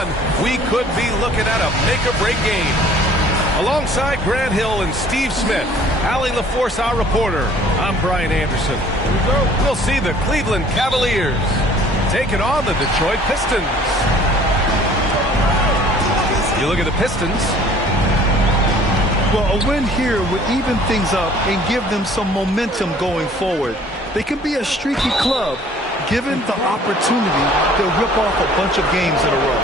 one, we could be looking at a make-or-break game. Alongside Grant Hill and Steve Smith, Allie LaForce, our reporter, I'm Brian Anderson. Here we go. We'll see the Cleveland Cavaliers taking on the Detroit Pistons. You look at the Pistons. Well, a win here would even things up and give them some momentum going forward. They can be a streaky club. Given the opportunity, they'll rip off a bunch of games in a row.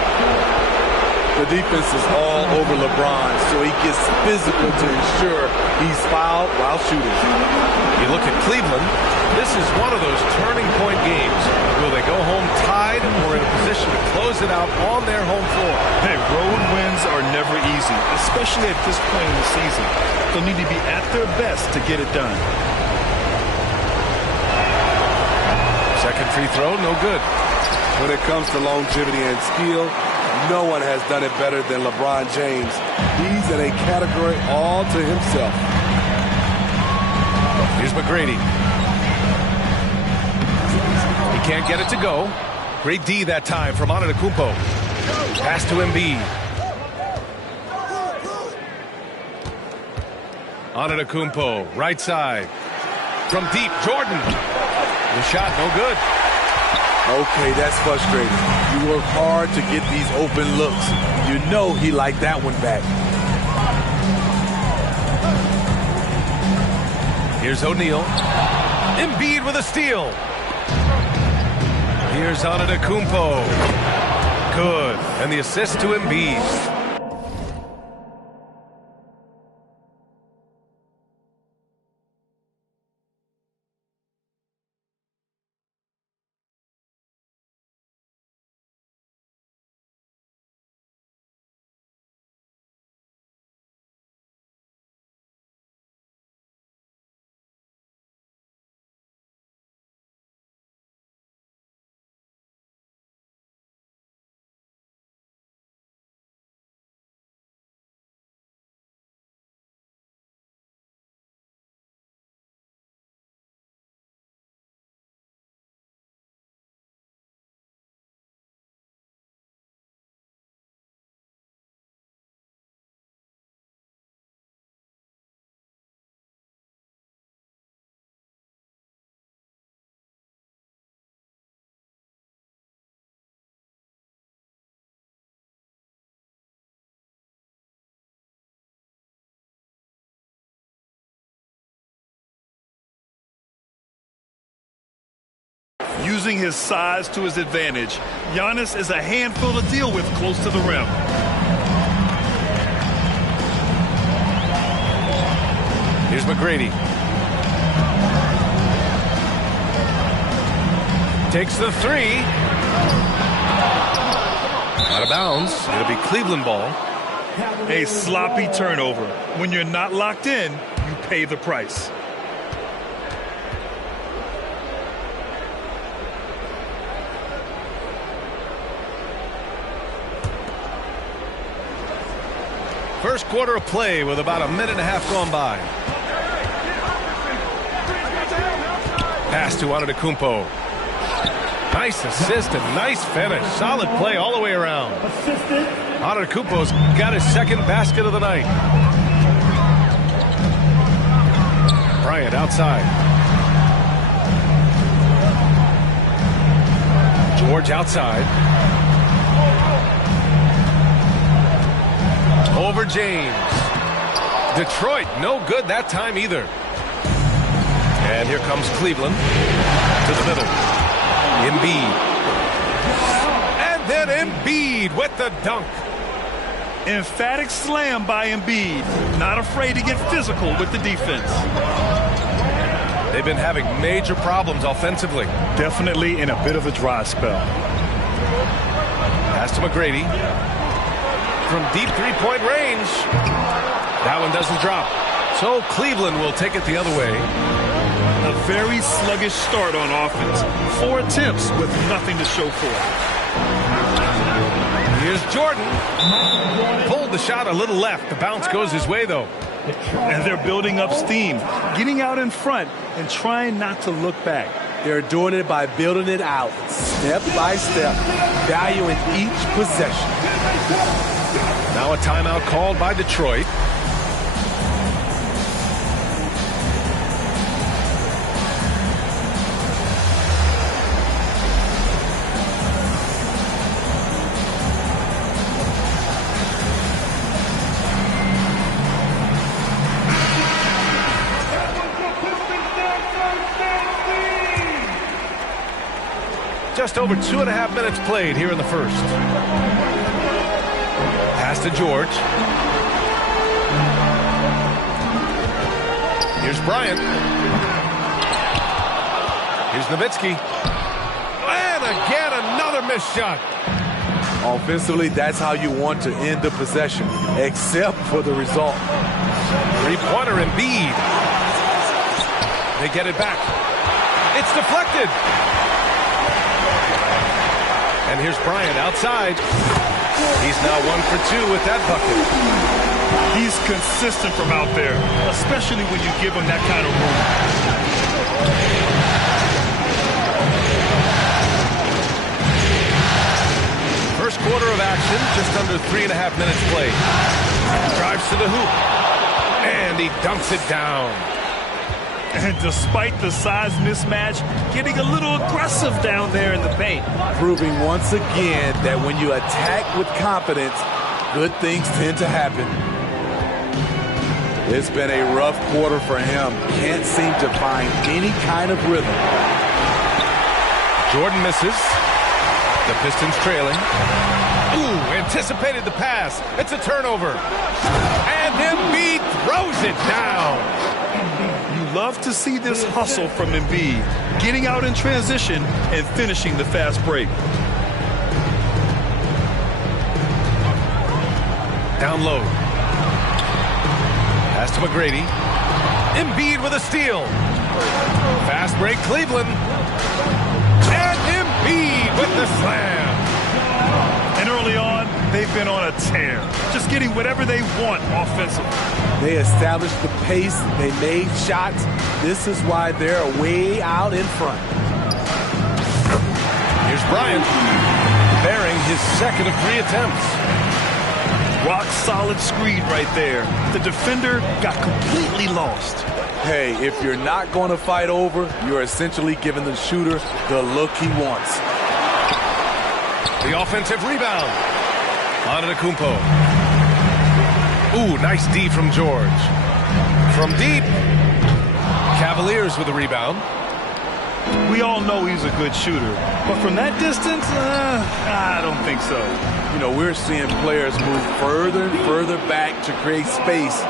The defense is all over LeBron, so he gets physical to ensure he's fouled while shooting. You look at Cleveland, this is one of those turning point games. Will they go home tied or in a position to close it out on their home floor? Hey, road wins are never easy, especially at this point in the season. They'll need to be at their best to get it done. Second free throw, no good. When it comes to longevity and skill, no one has done it better than LeBron James. He's in a category all to himself. Here's McGrady. He can't get it to go. Great D that time from Antetokounmpo. Pass to Embiid. Antetokounmpo, right side. From deep, Jordan. The shot, no good. Okay, that's frustrating. You work hard to get these open looks. You know he liked that one back. Here's O'Neal. Embiid with a steal. Here's Antetokounmpo. Good. And the assist to Embiid. Using his size to his advantage, Giannis is a handful to deal with close to the rim. Here's McGrady. Takes the three. Out of bounds. It'll be Cleveland ball. A sloppy turnover. When you're not locked in, you pay the price. First quarter of play with about a minute and a half gone by. Pass to Antetokounmpo. Nice assist and nice finish. Solid play all the way around. Antetokounmpo's got his second basket of the night. Bryant outside. George outside. Over James. Detroit, no good that time either. And here comes Cleveland to the middle. Embiid. And then Embiid with the dunk. Emphatic slam by Embiid. Not afraid to get physical with the defense. They've been having major problems offensively. Definitely in a bit of a dry spell. Pass to McGrady. From deep three-point range. That one doesn't drop. So Cleveland will take it the other way. A very sluggish start on offense. 4 attempts with nothing to show for it. Here's Jordan. Pulled the shot a little left. The bounce goes his way, though. And they're building up steam, getting out in front and trying not to look back. They're doing it by building it out, step by step, valuing each possession. Now a timeout called by Detroit. Just over 2.5 minutes played here in the first. Pass to George. Here's Bryant. Here's Nowitzki. And again, another missed shot. Offensively, that's how you want to end the possession, except for the result. Three-pointer Embiid. They get it back. It's deflected. And here's Bryant outside. He's now 1 for 2 with that bucket. He's consistent from out there, especially when you give him that kind of room. First quarter of action, just under 3.5 minutes played. Drives to the hoop. And he dunks it down. And despite the size mismatch, getting a little aggressive down there in the paint. Proving once again that when you attack with confidence, good things tend to happen. It's been a rough quarter for him. Can't seem to find any kind of rhythm. Jordan misses. The Pistons trailing. Ooh, anticipated the pass. It's a turnover. And Embiid throws it down. Love to see this hustle from Embiid, getting out in transition and finishing the fast break. Down low. Pass to McGrady. Embiid with a steal. Fast break Cleveland. And Embiid with the slam. And early on, they've been on a tear, just getting whatever they want offensively. They established the pace. They made shots. This is why they're way out in front. Here's Bryant, bearing his second of 3 attempts. Rock solid screen right there. The defender got completely lost. Hey, if you're not going to fight over, you're essentially giving the shooter the look he wants. The offensive rebound. Antetokounmpo. Ooh, nice D from George. From deep. Cavaliers with a rebound. We all know he's a good shooter, but from that distance, I don't think so. You know, we're seeing players move further and further back to create space,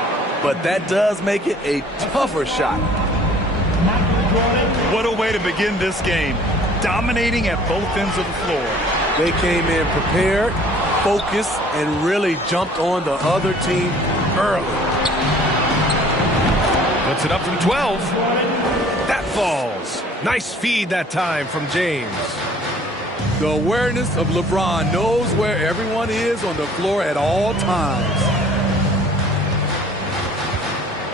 but that does make it a tougher shot. What a way to begin this game, dominating at both ends of the floor. They came in prepared, focused, and really jumped on the other team early. Puts it up from 12. That falls. Nice feed that time from James. The awareness of LeBron, knows where everyone is on the floor at all times.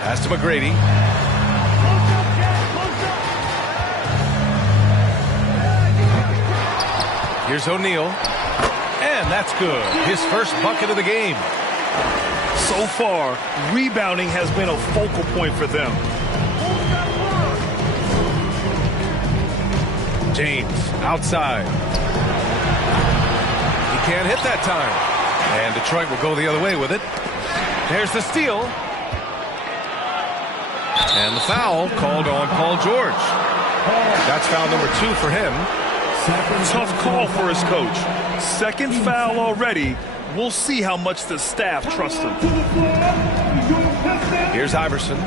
Pass to McGrady. Here's O'Neal. And that's good. His first bucket of the game. So far, rebounding has been a focal point for them. James outside. He can't hit that time. And Detroit will go the other way with it. There's the steal. And the foul called on Paul George. That's foul number 2 for him. Tough call for his coach. Second foul already. We'll see how much the staff trusts him. Here's Iverson.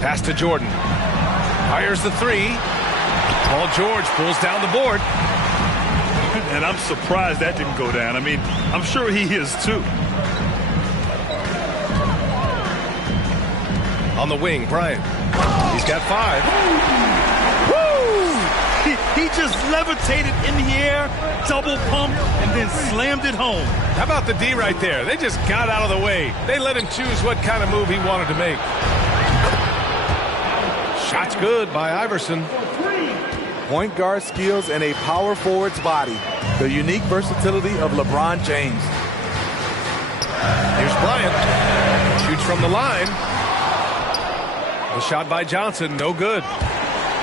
Pass to Jordan. Fires the 3. Paul George pulls down the board. And I'm surprised that didn't go down. I mean, I'm sure he is too. On the wing, Bryant. He's got 5. Woo! He just levitated in the air, double pump, and then slammed it home. How about the D right there? They just got out of the way. They let him choose what kind of move he wanted to make. Shot's good by Iverson. Point guard skills and a power forward's body. The unique versatility of LeBron James. Here's Bryant. Shoots from the line. The shot by Johnson, no good.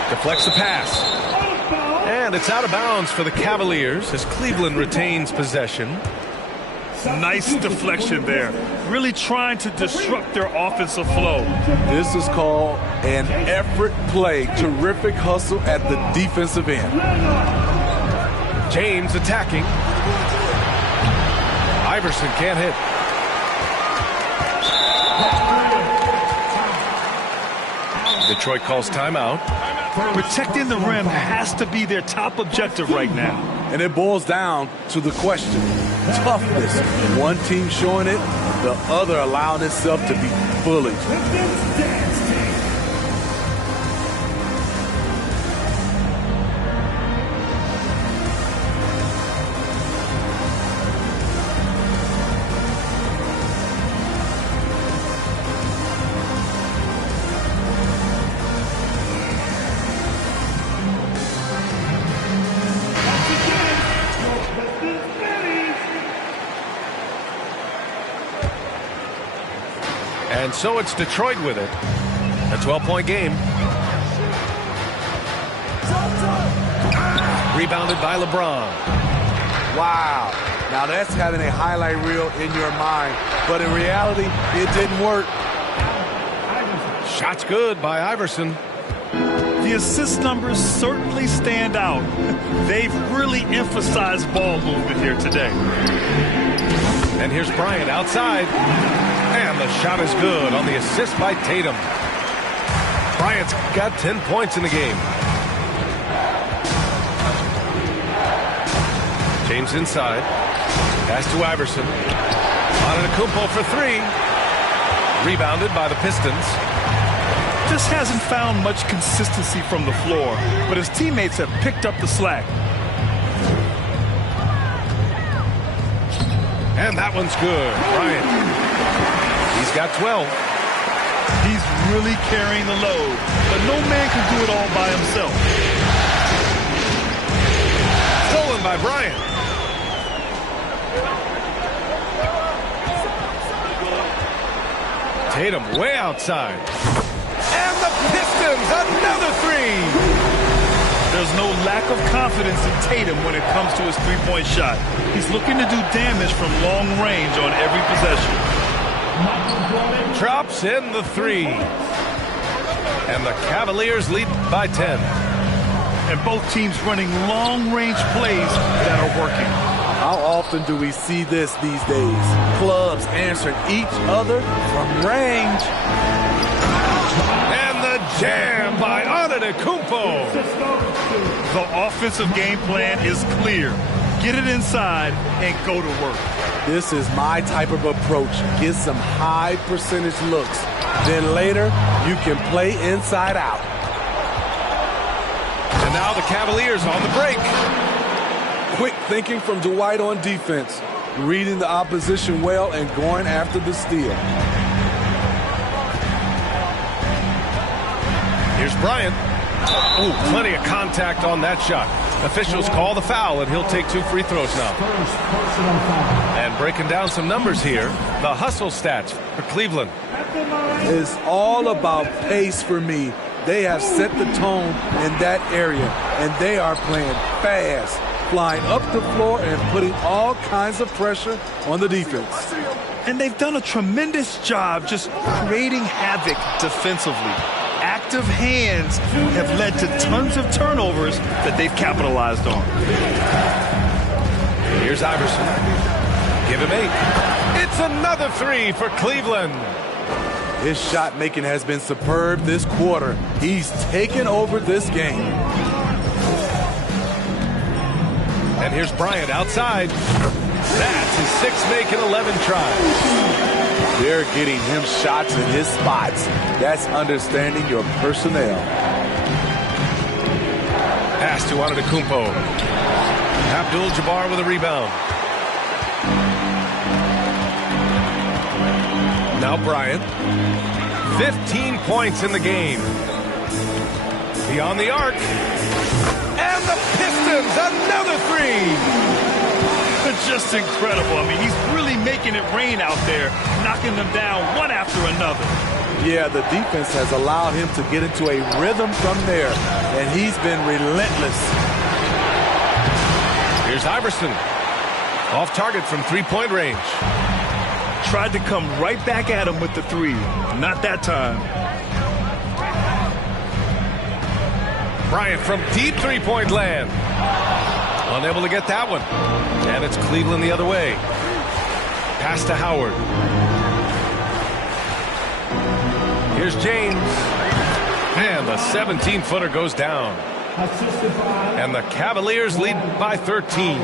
Deflects the pass. And it's out of bounds for the Cavaliers as Cleveland retains possession. Nice deflection there. Really trying to disrupt their offensive flow. This is called an effort play. Terrific hustle at the defensive end. James attacking. Iverson can't hit. Detroit calls timeout. Protecting the rim has to be their top objective right now. And it boils down to the question. Toughness. One team showing it, the other allowing itself to be bullied. And so it's Detroit with it. A 12-point game. Rebounded by LeBron. Wow. Now that's having a highlight reel in your mind. But in reality, it didn't work. Shot's good by Iverson. The assist numbers certainly stand out. They've really emphasized ball movement here today. And here's Bryant outside. And the shot is good on the assist by Tatum. Bryant's got 10 points in the game. James inside. Pass to Iverson. Antetokounmpo for three. Rebounded by the Pistons. Just hasn't found much consistency from the floor, but his teammates have picked up the slack. And that one's good. Bryant. He's got 12. He's really carrying the load, but no man can do it all by himself. Stolen by Bryant. Tatum way outside. And the Pistons, another three. There's no lack of confidence in Tatum when it comes to his three-point shot. He's looking to do damage from long range on every possession. Drops in the three. And the Cavaliers lead by 10. And both teams running long-range plays that are working. How often do we see this these days? Clubs answering each other from range. And the jam by Antetokounmpo. The offensive game plan is clear. Get it inside and go to work. This is my type of approach. Get some high percentage looks. Then later, you can play inside out. And now the Cavaliers on the break. Quick thinking from Dwight on defense. Reading the opposition well and going after the steal. Here's Bryant. Ooh, plenty of contact on that shot. Officials call the foul, and he'll take 2 free throws now. And breaking down some numbers here, the hustle stats for Cleveland. It's all about pace for me. They have set the tone in that area, and they are playing fast, flying up the floor and putting all kinds of pressure on the defense. And they've done a tremendous job just creating havoc defensively. Active hands have led to tons of turnovers that they've capitalized on. Here's Iverson. Give him 8. It's another three for Cleveland. His shot making has been superb this quarter. He's taken over this game. And here's Bryant outside. That's his 6th make in 11 tries. They're getting him shots in his spots. That's understanding your personnel. Pass to Antetokounmpo. Abdul-Jabbar with a rebound. Now Bryant. 15 points in the game. Beyond the arc. And the Pistons, another three. It's just incredible. I mean, he's really making it rain out there, knocking them down one after another. Yeah, the defense has allowed him to get into a rhythm from there, and he's been relentless. Here's Iverson. Off target from three-point range. Tried to come right back at him with the three. Not that time. Bryant from deep three-point land. Unable to get that one. And it's Cleveland the other way. Pass to Howard. Here's James. And the 17-footer goes down. And the Cavaliers lead by 13.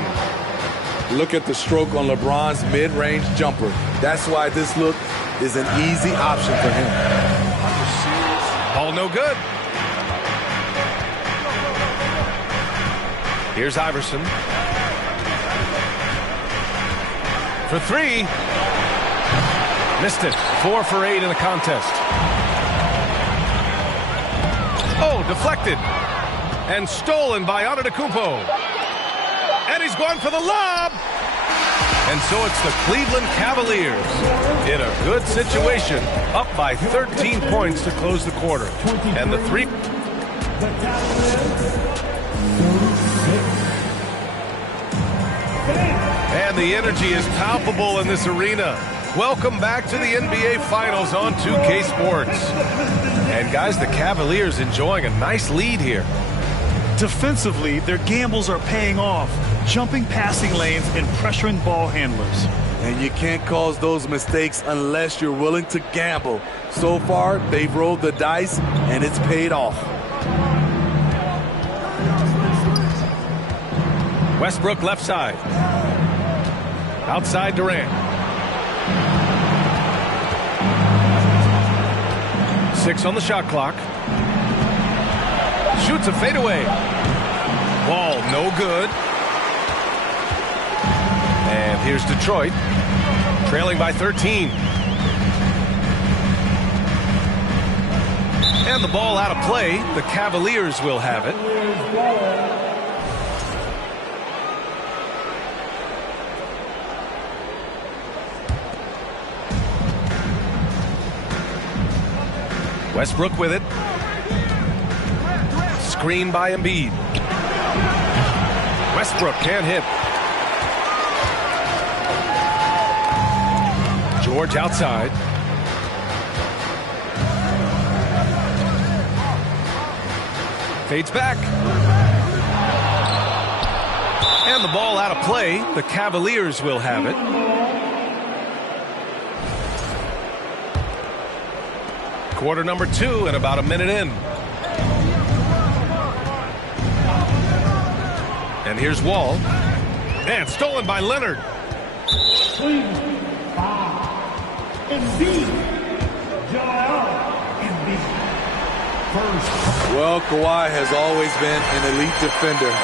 Look at the stroke on LeBron's mid-range jumper. That's why this look is an easy option for him. Ball no good. Here's Iverson. For three. Missed it. 4 for 8 in the contest. Oh, deflected. And stolen by Antetokounmpo. And he's going for the lob. And so it's the Cleveland Cavaliers in a good situation, up by 13 points to close the quarter. And the three. And the energy is palpable in this arena. Welcome back to the NBA Finals on 2K Sports. And guys, the Cavaliers enjoying a nice lead here. Defensively, their gambles are paying off, jumping passing lanes and pressuring ball handlers. And you can't cause those mistakes unless you're willing to gamble. So far, they've rolled the dice, and it's paid off. Westbrook left side. Outside Durant. 6 on the shot clock. Shoots a fadeaway. Ball no good. And here's Detroit, trailing by 13. And the ball out of play. The Cavaliers will have it. Westbrook with it. Screen by Embiid. Westbrook can't hit. George outside. Fades back. And the ball out of play. The Cavaliers will have it. Quarter number 2 and about a minute in. And here's Wall. And stolen by Leonard. Well, Kawhi has always been an elite defender,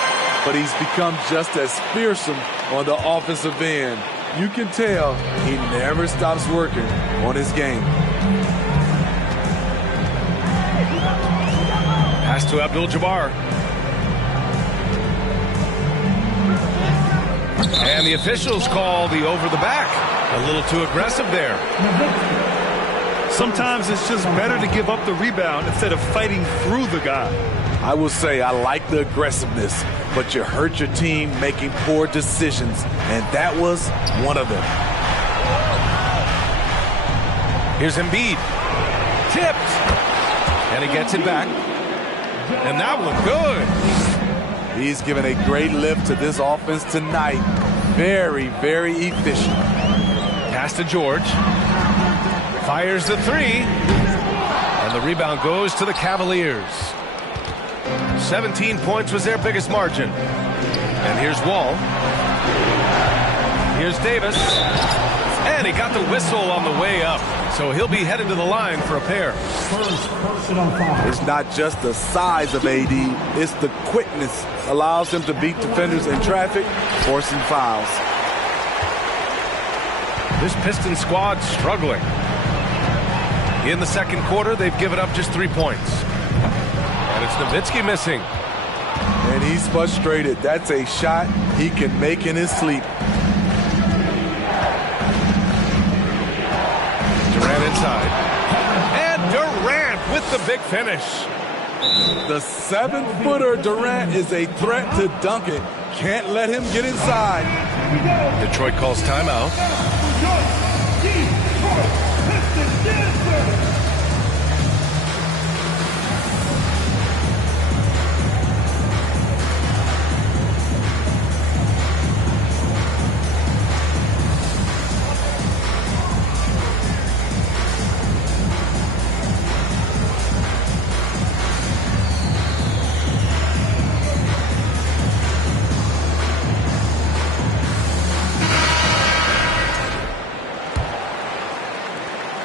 but he's become just as fearsome on the offensive end. You can tell he never stops working on his game. Pass to Abdul-Jabbar. And the officials call the over the back. A little too aggressive there. Sometimes it's just better to give up the rebound instead of fighting through the guy. I will say I like the aggressiveness, but you hurt your team making poor decisions, and that was one of them. Here's Embiid. Tipped. And he gets it back. And that looked good. He's given a great lift to this offense tonight. Very, very efficient. Pass to George. Fires the three. And the rebound goes to the Cavaliers. 17 points was their biggest margin. And here's Wall. Here's Davis. And he got the whistle on the way up. So he'll be headed to the line for a pair. It's not just the size of AD, it's the quickness. Allows him to beat defenders in traffic, forcing fouls. This Pistons squad struggling. In the second quarter, they've given up just 3 points. And it's Nowitzki missing. And he's frustrated. That's a shot he can make in his sleep. Durant inside. And Durant with the big finish. The 7-footer Durant is a threat to dunk it. Can't let him get inside. Detroit calls timeout.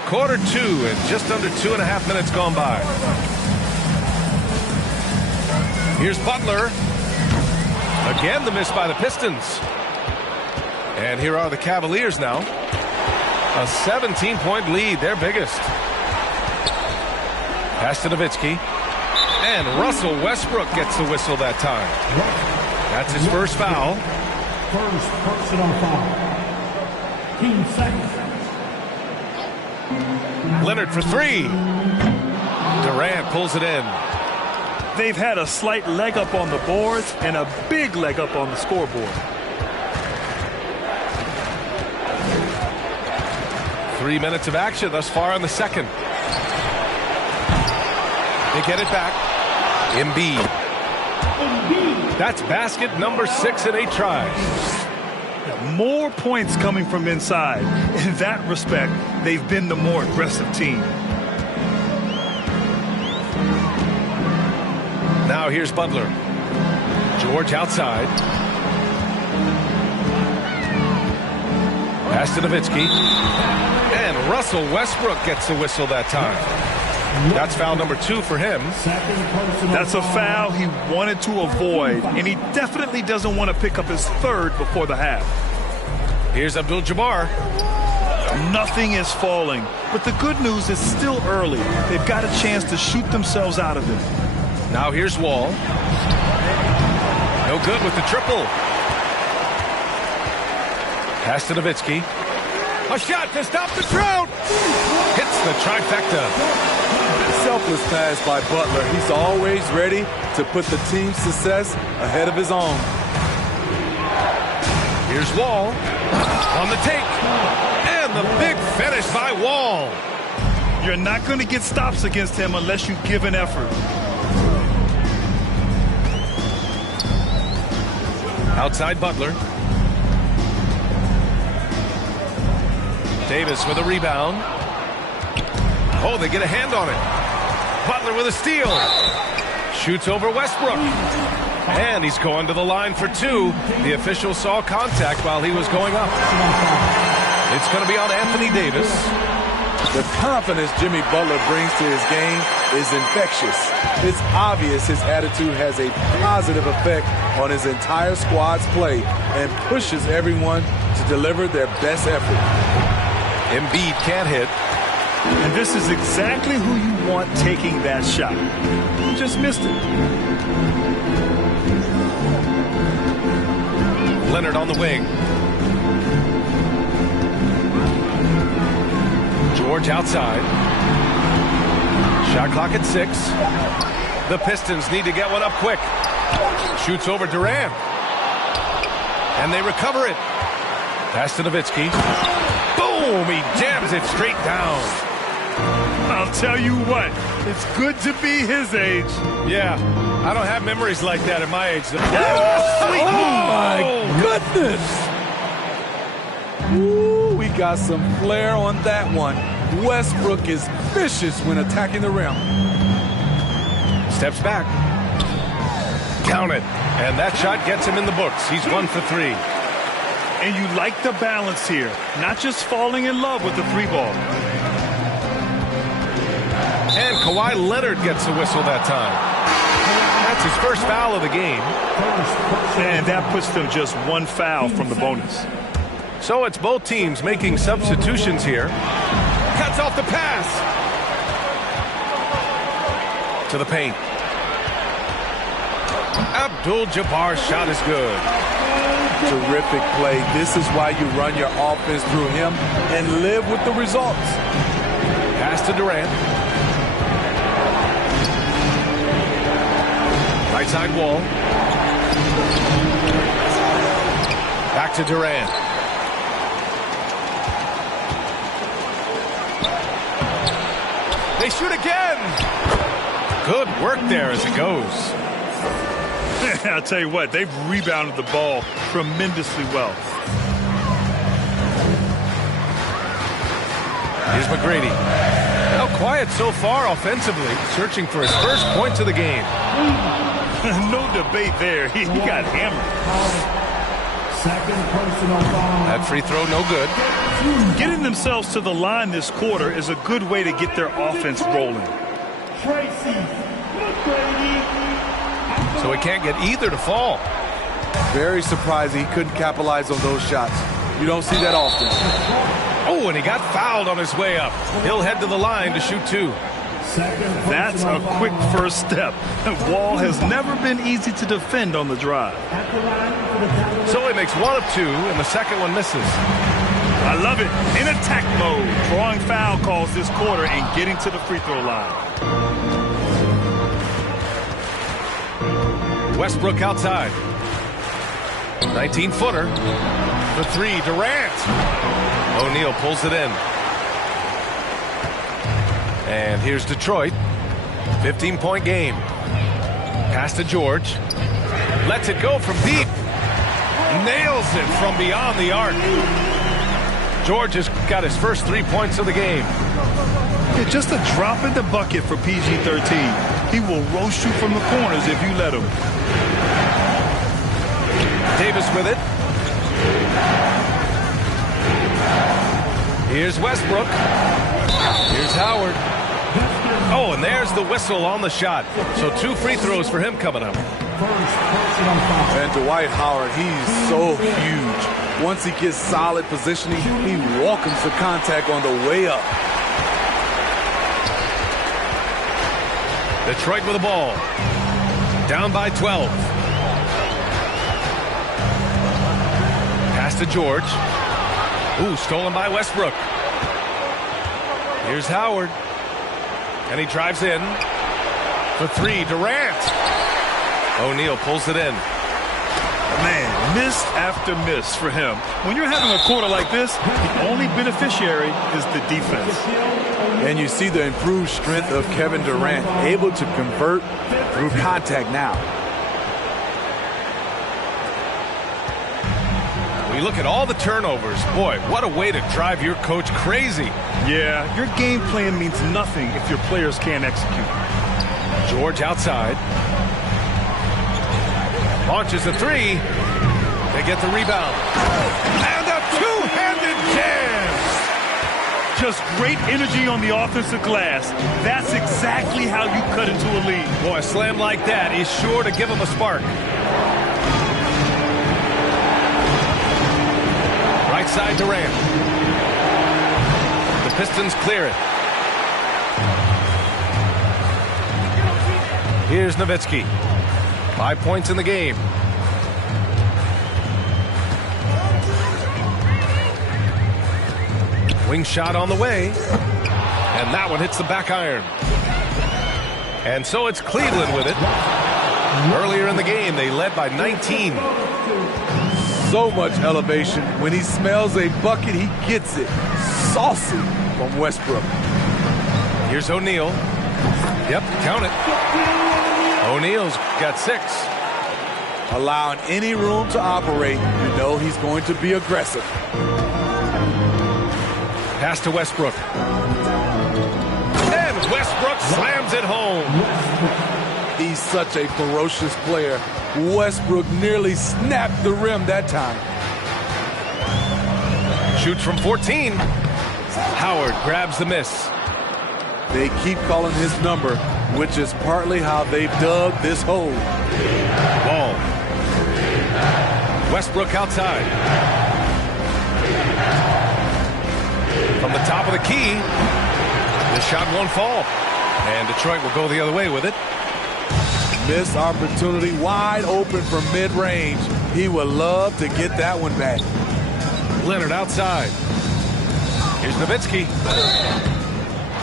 Quarter 2 and just under 2.5 minutes gone by. Here's Butler. Again, the miss by the Pistons. And here are the Cavaliers now. A 17-point lead, their biggest. Pass to Nowitzki. And Russell Westbrook gets the whistle that time. That's his first foul. First personal foul. Team second. Leonard for 3. Durant pulls it in. They've had a slight leg up on the boards and a big leg up on the scoreboard. 3 minutes of action thus far in the second. They get it back. Embiid. That's basket number 6 in 8 tries. More points coming from inside. In that respect, they've been the more aggressive team. Now here's Butler. George outside. Pass to Nowitzki. And Russell Westbrook gets the whistle that time. That's foul number 2 for him. That's a foul he wanted to avoid, and he definitely doesn't want to pick up his 3rd before the half. Here's Abdul-Jabbar. Nothing is falling, but the good news is still early. They've got a chance to shoot themselves out of it. Now here's Wall. No good with the triple. Pass to Nowitzki. A shot to stop the drought. Hits the trifecta. Selfless pass by Butler. He's always ready to put the team's success ahead of his own. Here's Wall on the take. And the big finish by Wall. You're not going to get stops against him unless you give an effort. Outside Butler. Davis with a rebound. Oh, they get a hand on it. Butler with a steal. Shoots over Westbrook. And he's going to the line for 2. The official saw contact while he was going up. It's going to be on Anthony Davis. The confidence Jimmy Butler brings to his game is infectious. It's obvious his attitude has a positive effect on his entire squad's play and pushes everyone to deliver their best effort. Embiid can't hit. And this is exactly who you want taking that shot. Just missed it. Leonard on the wing. George outside. Shot clock at 6. The Pistons need to get one up quick. Shoots over Durant. And they recover it. Pass to Nowitzki. Boom! He jams it straight down. I'll tell you what, it's good to be his age. Yeah, I don't have memories like that at my age. Oh, my goodness! Ooh, we got some flair on that one. Westbrook is vicious when attacking the rim. Steps back. Count it. And that shot gets him in the books. He's 1 for 3. And you like the balance here, not just falling in love with the 3 ball. And Kawhi Leonard gets a whistle that time. That's his first foul of the game. And that puts them just one foul from the bonus. So it's both teams making substitutions here. Cuts off the pass. To the paint. Abdul-Jabbar's shot is good. Terrific play. This is why you run your offense through him and live with the results. Pass to Durant. Right side wall. Back to Durant. They shoot again. Good work there as it goes. I'll tell you what, they've rebounded the ball tremendously well. Here's McGrady. Now quiet so far offensively, searching for his first points of the game. No debate there. He got hammered. Second personal foul. That free throw no good. Getting themselves to the line this quarter is a good way to get their offense rolling. Tracy McGrady. So he can't get either to fall. Very surprising he couldn't capitalize on those shots. You don't see that often. Oh, and he got fouled on his way up. He'll head to the line to shoot two. That's a quick first step. Wall has never been easy to defend on the drive. So he makes one of two, and the second one misses. I love it. In attack mode, drawing foul calls this quarter and getting to the free throw line. Westbrook outside. 19-footer. The three, Durant. O'Neal pulls it in. And here's Detroit. 15-point game. Pass to George. Lets it go from deep. Nails it from beyond the arc. George has got his first 3 points of the game. Yeah, just a drop in the bucket for PG-13. He will roast you from the corners if you let him. Davis with it. Here's Westbrook. Here's Howard. Oh, and there's the whistle on the shot. So 2 free throws for him coming up. And Dwight Howard, he's so huge. Once he gets solid positioning, he welcomes the contact on the way up. Detroit with the ball. Down by 12. Pass to George. Ooh, stolen by Westbrook. Here's Howard. And he drives in. For three, Durant. O'Neal pulls it in. Man, miss after miss for him. When you're having a quarter like this, the only beneficiary is the defense. And you see the improved strength of Kevin Durant, able to convert through contact now. When you look at all the turnovers, boy, what a way to drive your coach crazy. Yeah, your game plan means nothing if your players can't execute. George outside. Launches the three. They get the rebound. And a two-handed jam. Just great energy on the offensive glass. That's exactly how you cut into a lead. Boy, a slam like that is sure to give him a spark. Right side Durant. The Pistons clear it. Here's Nowitzki. 5 points in the game. Wing shot on the way. And that one hits the back iron. And so it's Cleveland with it. Earlier in the game, they led by 19. So much elevation. When he smells a bucket, he gets it. Saucy from Westbrook. Here's O'Neal. Yep, count it. O'Neal's got 6. Allowing any room to operate, you know he's going to be aggressive. Pass to Westbrook. And Westbrook slams it home. He's such a ferocious player. Westbrook nearly snapped the rim that time. Shoots from 14. Howard grabs the miss. They keep calling his number, which is partly how they've dug this hole. Wall. Westbrook outside. From the top of the key. This shot won't fall. And Detroit will go the other way with it. Missed opportunity, wide open from mid-range. He would love to get that one back. Leonard outside. Here's Nowitzki.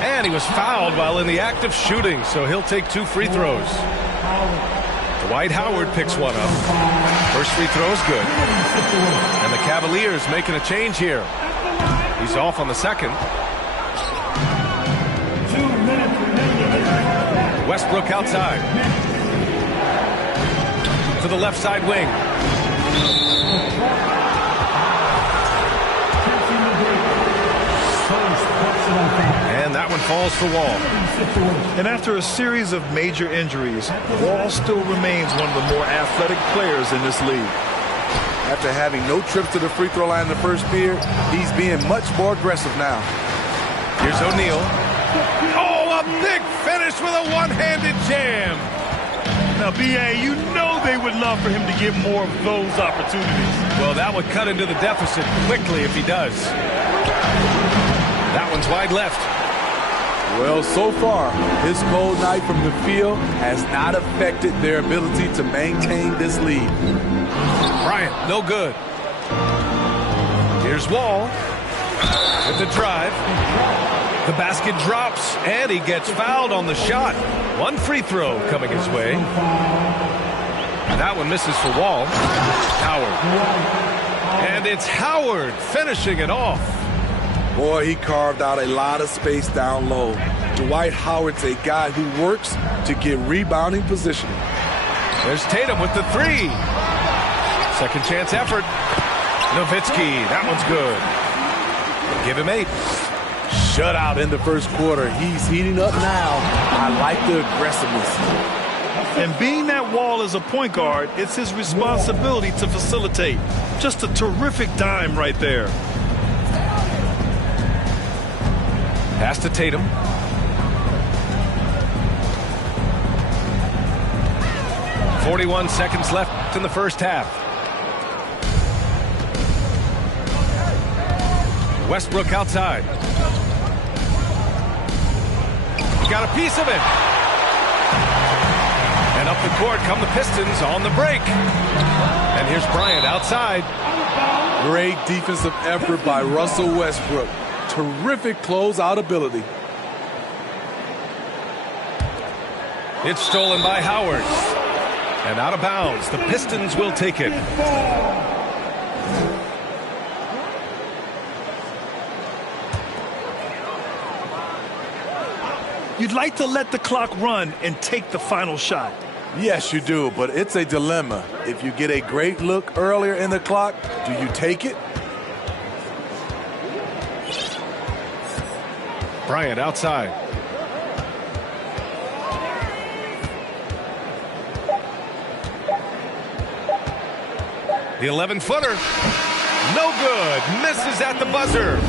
And he was fouled while in the act of shooting, so he'll take 2 free throws. Dwight Howard picks one up. First free throw is good. And the Cavaliers making a change here. He's off on the second. 2 minutes remaining. Westbrook outside. To the left side wing. And that one falls for Wall. And after a series of major injuries, Wall still remains one of the more athletic players in this league. After having no trips to the free throw line in the first period, he's being much more aggressive now. Here's O'Neal. Oh, a big finish with a one-handed jam. Now, B.A., you know they would love for him to get more of those opportunities. Well, that would cut into the deficit quickly if he does. That one's wide left. Well, so far, his cold night from the field has not affected their ability to maintain this lead. Bryant, no good. Here's Wall with the drive. The basket drops, and he gets fouled on the shot. 1 free throw coming his way. That one misses for Wall. Howard. And it's Howard finishing it off. Boy, he carved out a lot of space down low. Dwight Howard's a guy who works to get rebounding position. There's Tatum with the 3. Second chance effort. Nowitzki, that one's good. Give him 8. Shutout in the first quarter. He's heating up now. I like the aggressiveness. And being that Wall is a point guard, it's his responsibility to facilitate. Just a terrific dime right there. Pass to Tatum. .41 seconds left in the first half. Westbrook outside. Got a piece of it. And up the court come the Pistons on the break. And here's Bryant outside. Great defensive effort by Russell Westbrook. Terrific closeout ability. It's stolen by Howard. And out of bounds. The Pistons will take it. You'd like to let the clock run and take the final shot. Yes, you do, but it's a dilemma. If you get a great look earlier in the clock, do you take it? Bryant outside. The 11-footer. No good. Misses at the buzzer.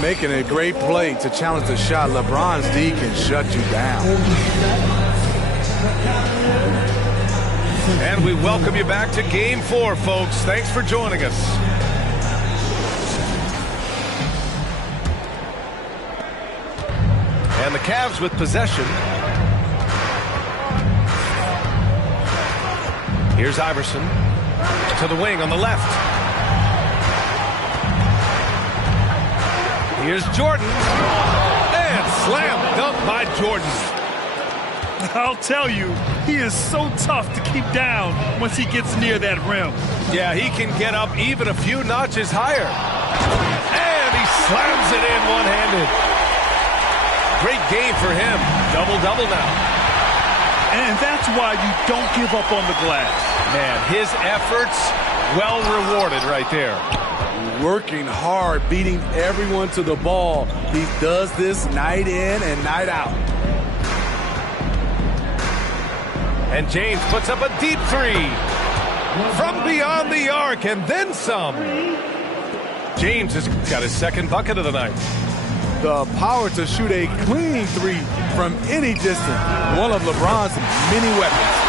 Making a great play to challenge the shot. LeBron's D can shut you down. And we welcome you back to Game 4, folks. Thanks for joining us. And the Cavs with possession. Here's Iverson to the wing on the left. Here's Jordan. And slam dunk by Jordan. I'll tell you, he is so tough to keep down once he gets near that rim. Yeah, he can get up even a few notches higher. And he slams it in one-handed. Great game for him. Double-double now. And that's why you don't give up on the glass. Man, his efforts well rewarded right there. Working hard, beating everyone to the ball. He does this night in and night out. And James puts up a deep 3 from beyond the arc and then some. James has got his second bucket of the night. the power to shoot a clean three from any distance. One of LeBron's many weapons.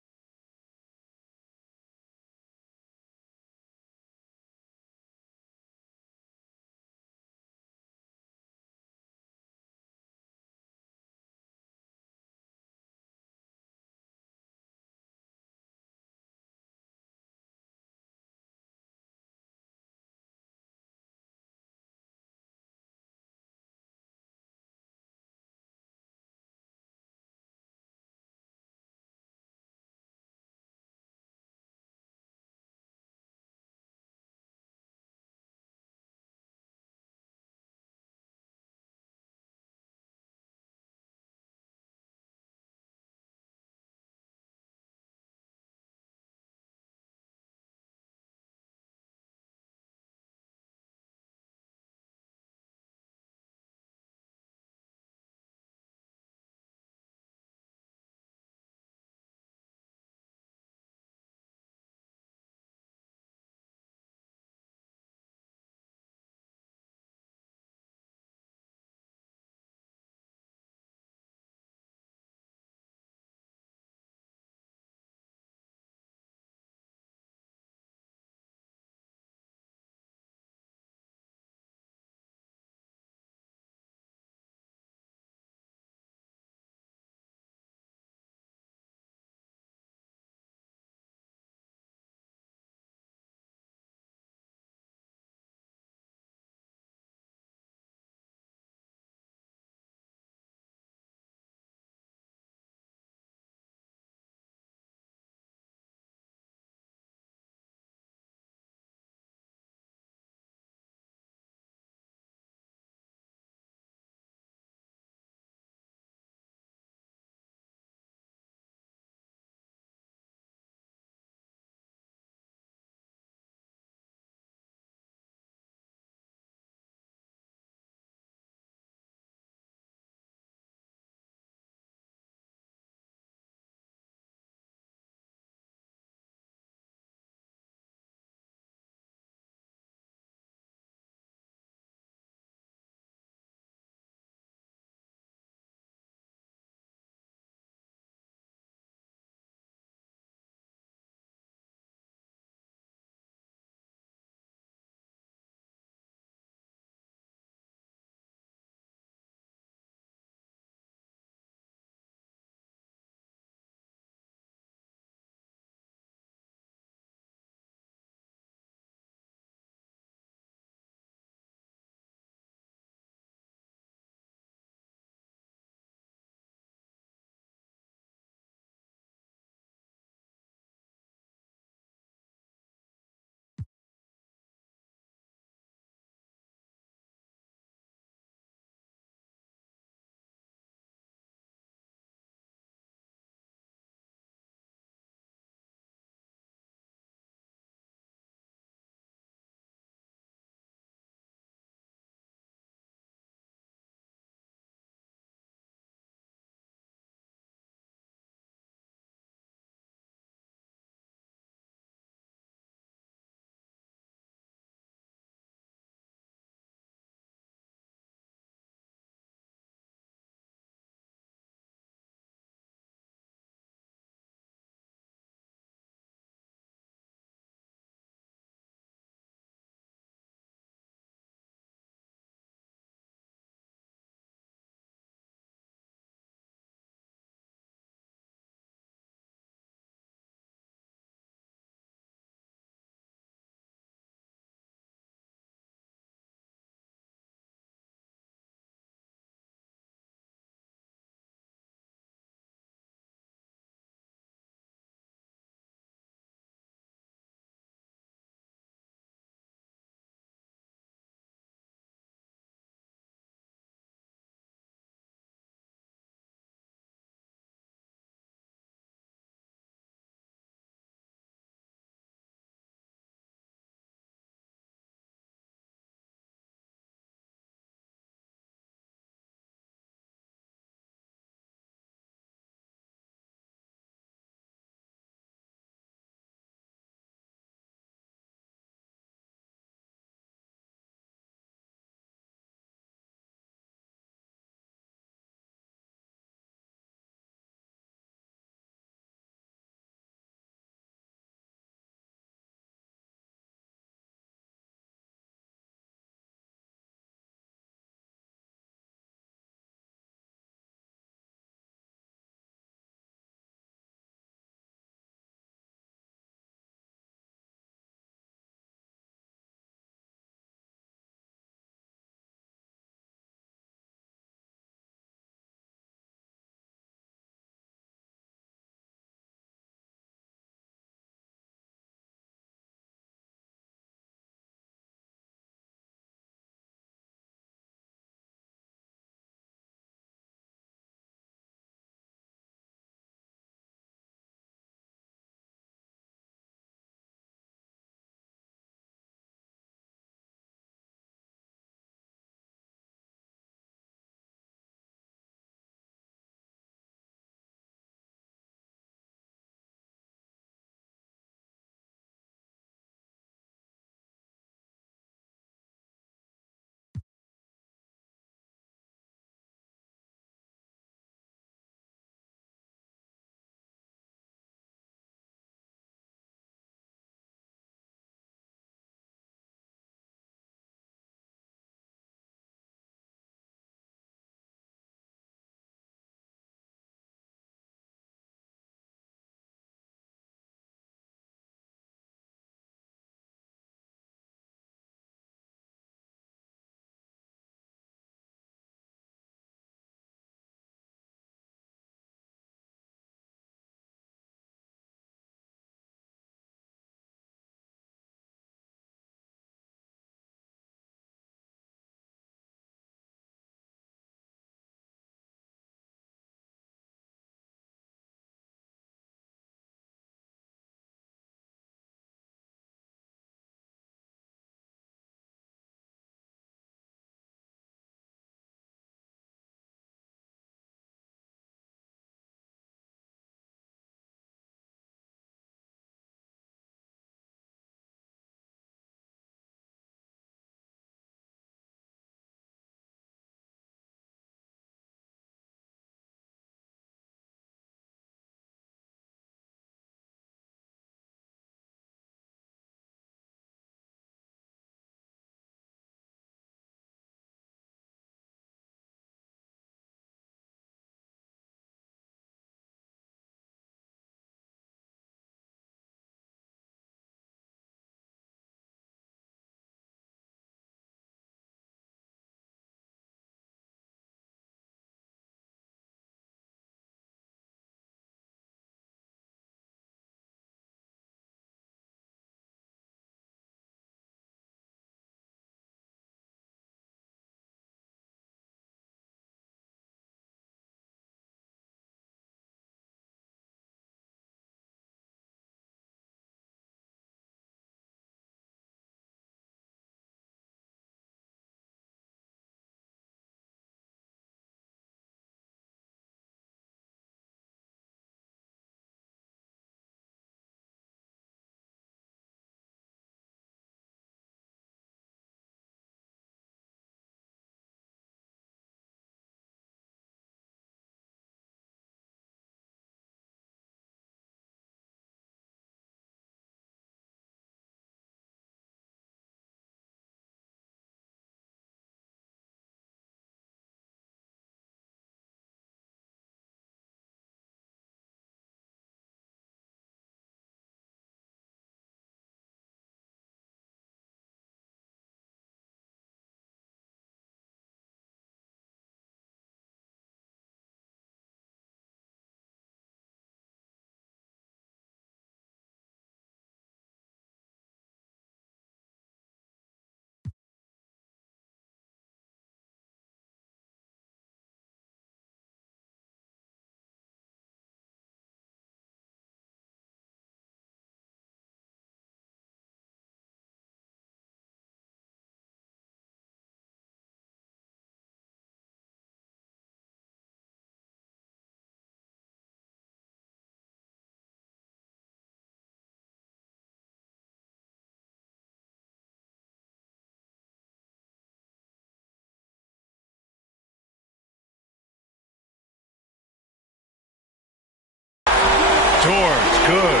George, good.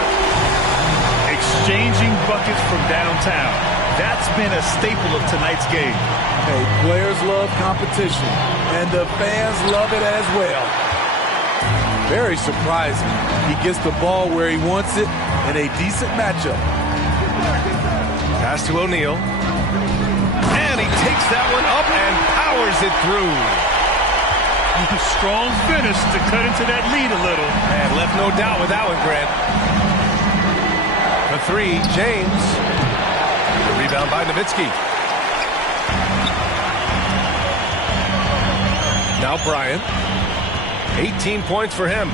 Exchanging buckets from downtown. That's been a staple of tonight's game. Hey, players love competition, and the fans love it as well. Very surprising. He gets the ball where he wants it in a decent matchup. Pass to O'Neal. And he takes that one up and powers it through. Strong finish to cut into that lead a little. And left no doubt with that one, Grant. For three, James. The rebound by Nowitzki. Now Bryant. 18 points for him.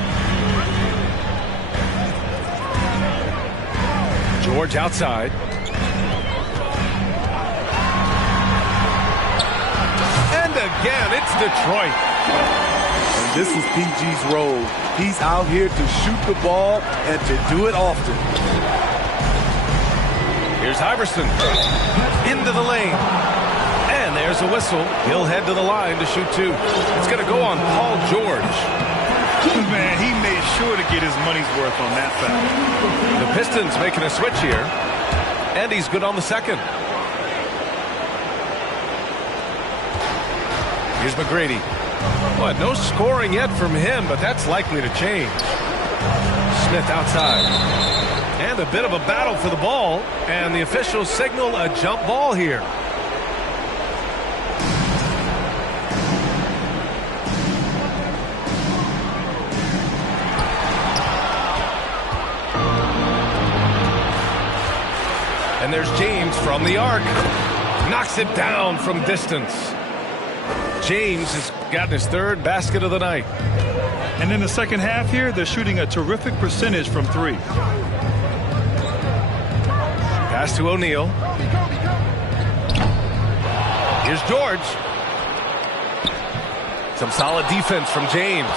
George outside. And again, it's Detroit. And this is PG's role. He's out here to shoot the ball and to do it often. Here's Iverson. Into the lane. And there's a whistle. He'll head to the line to shoot two. It's going to go on Paul George. Man, he made sure to get his money's worth on that foul. The Pistons making a switch here. And he's good on the second. Here's McGrady. Well, no scoring yet from him, but that's likely to change. Smith outside. And a bit of a battle for the ball. And the officials signal a jump ball here. And there's James from the arc. Knocks it down from distance. James has gotten his third basket of the night. And in the second half here, they're shooting a terrific percentage from three. Pass to O'Neal. Here's George. Some solid defense from James.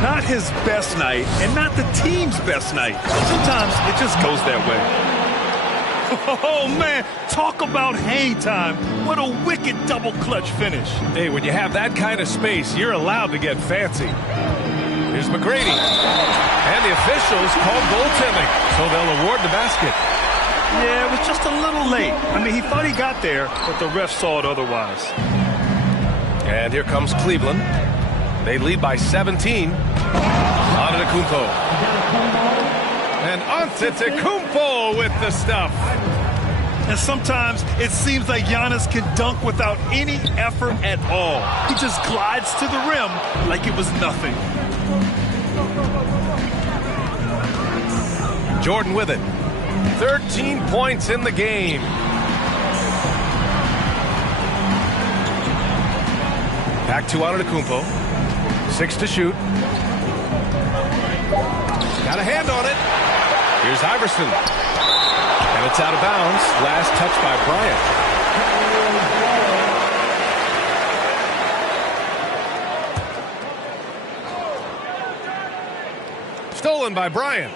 Not his best night, and not the team's best night. Sometimes it just goes that way. Oh, man, talk about hang time. What a wicked double clutch finish. Hey, when you have that kind of space, you're allowed to get fancy. Here's McGrady. And the officials called goaltending, so they'll award the basket. Yeah, it was just a little late. I mean, he thought he got there, but the ref saw it otherwise. And here comes Cleveland. They lead by 17. Antetokounmpo. And Antetokounmpo with the stuff. And sometimes it seems like Giannis can dunk without any effort at all. He just glides to the rim like it was nothing. Jordan with it. 13 points in the game. Back to Antetokounmpo. 6 to shoot. Got a hand on it. Here's Iverson. And it's out of bounds. Last touch by Bryant. Stolen by Bryant.